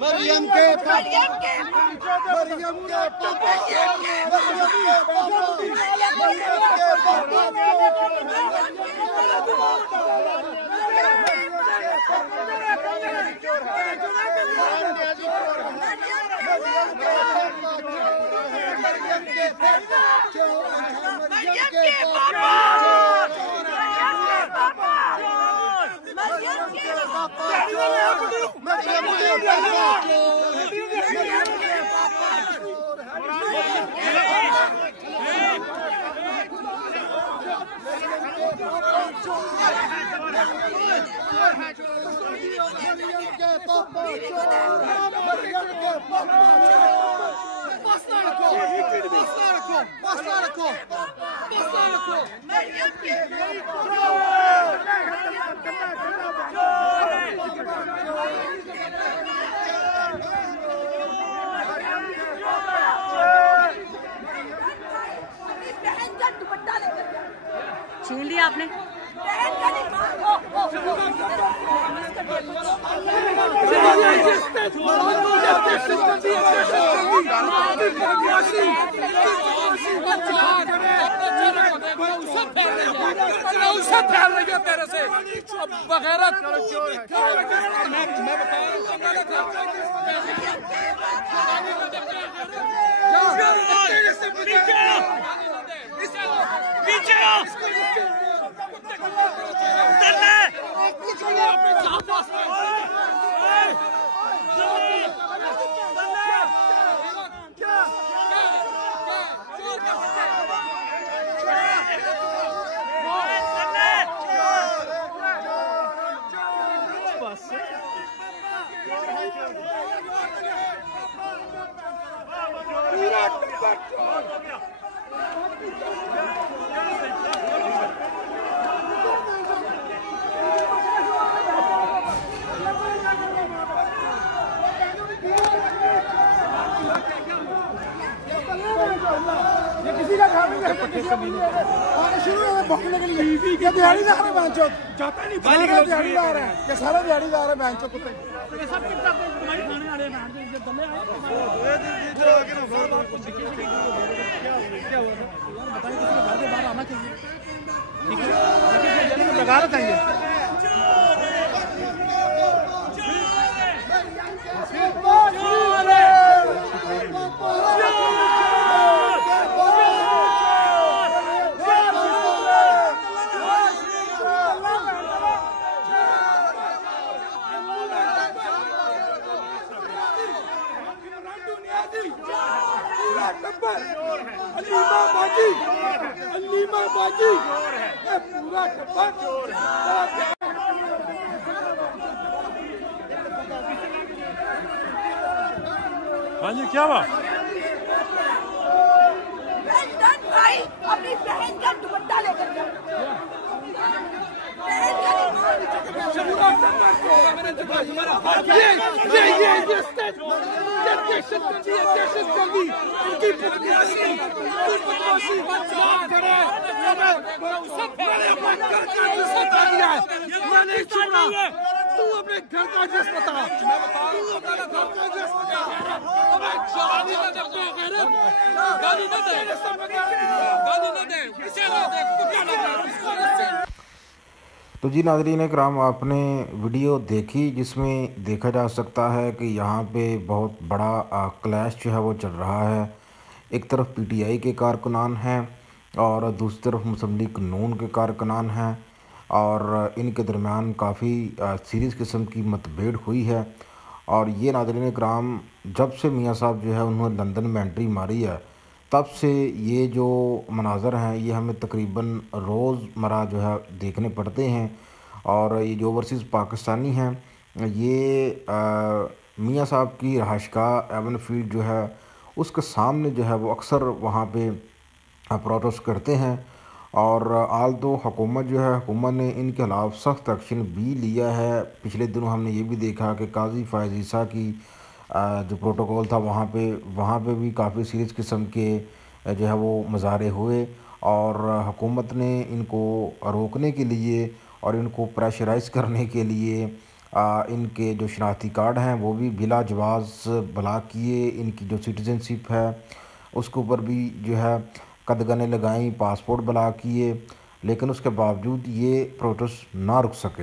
मरियम के छीन लिया आपने। फैल रही है तेरे से बगैरत। शुरू भोंकने के लिए क्या दिहाड़ीदार है बैंक जाता नहीं दिहाड़ीदार है क्या सारा दिहाड़ीदार है बैंक कुत्ते आना चाहिए लगा रहा चाहिए अलीमा बाजी पूरा टब्बर। हाँ जी क्या हुआ? भाई अपनी बहन का दुपट्टा लेकर तू अपने घर का एड्रेस बता। मैं बता रहा हूँ अपना घर का एड्रेस बता। गाली न दे, गाली न दे, इसे न दे, तो जी नाज़रीन इकराम, आपने वीडियो देखी जिसमें देखा जा सकता है कि यहाँ पे बहुत बड़ा क्लैश जो है वो चल रहा है। एक तरफ पीटीआई के कारकुनान हैं और दूसरी तरफ मुस्लिम लीग नून के कारकुनान हैं और इनके दरमियान काफ़ी सीरियस किस्म की मतभेड़ हुई है। और ये नाज़रीन इकराम, जब से मियाँ साहब जो है उन्होंने लंदन में एंट्री मारी है, तब से ये जो मनाज़र हैं ये हमें तकरीबन रोज़मर्रा जो है देखने पड़ते हैं। और ये जो ओवरसीज़ पाकिस्तानी हैं ये मियाँ साहब की रहायशगाह एवन फील्ड जो है उसके सामने जो है वो अक्सर वहाँ पे प्रोटेस्ट करते हैं। और आल तो हुकूमत जो है, हुकूमत ने इनके खिलाफ़ सख्त एक्शन भी लिया है। पिछले दिनों हमने ये भी देखा कि काजी फ़ायज़ ईसा की जो प्रोटोकॉल था वहाँ पे भी काफ़ी सीरियस किस्म के जो है वो मुजाहरे हुए और हुकूमत ने इनको रोकने के लिए और इनको प्रेशराइज़ करने के लिए इनके जो शनाख्ती कार्ड हैं वो भी बिला जवाज़ ब्लॉक किए। इनकी जो सिटीज़नशिप है उसके ऊपर भी जो है कदगने लगाई, पासपोर्ट ब्लॉक किए, लेकिन उसके बावजूद ये प्रोटेस्ट ना रुक सके।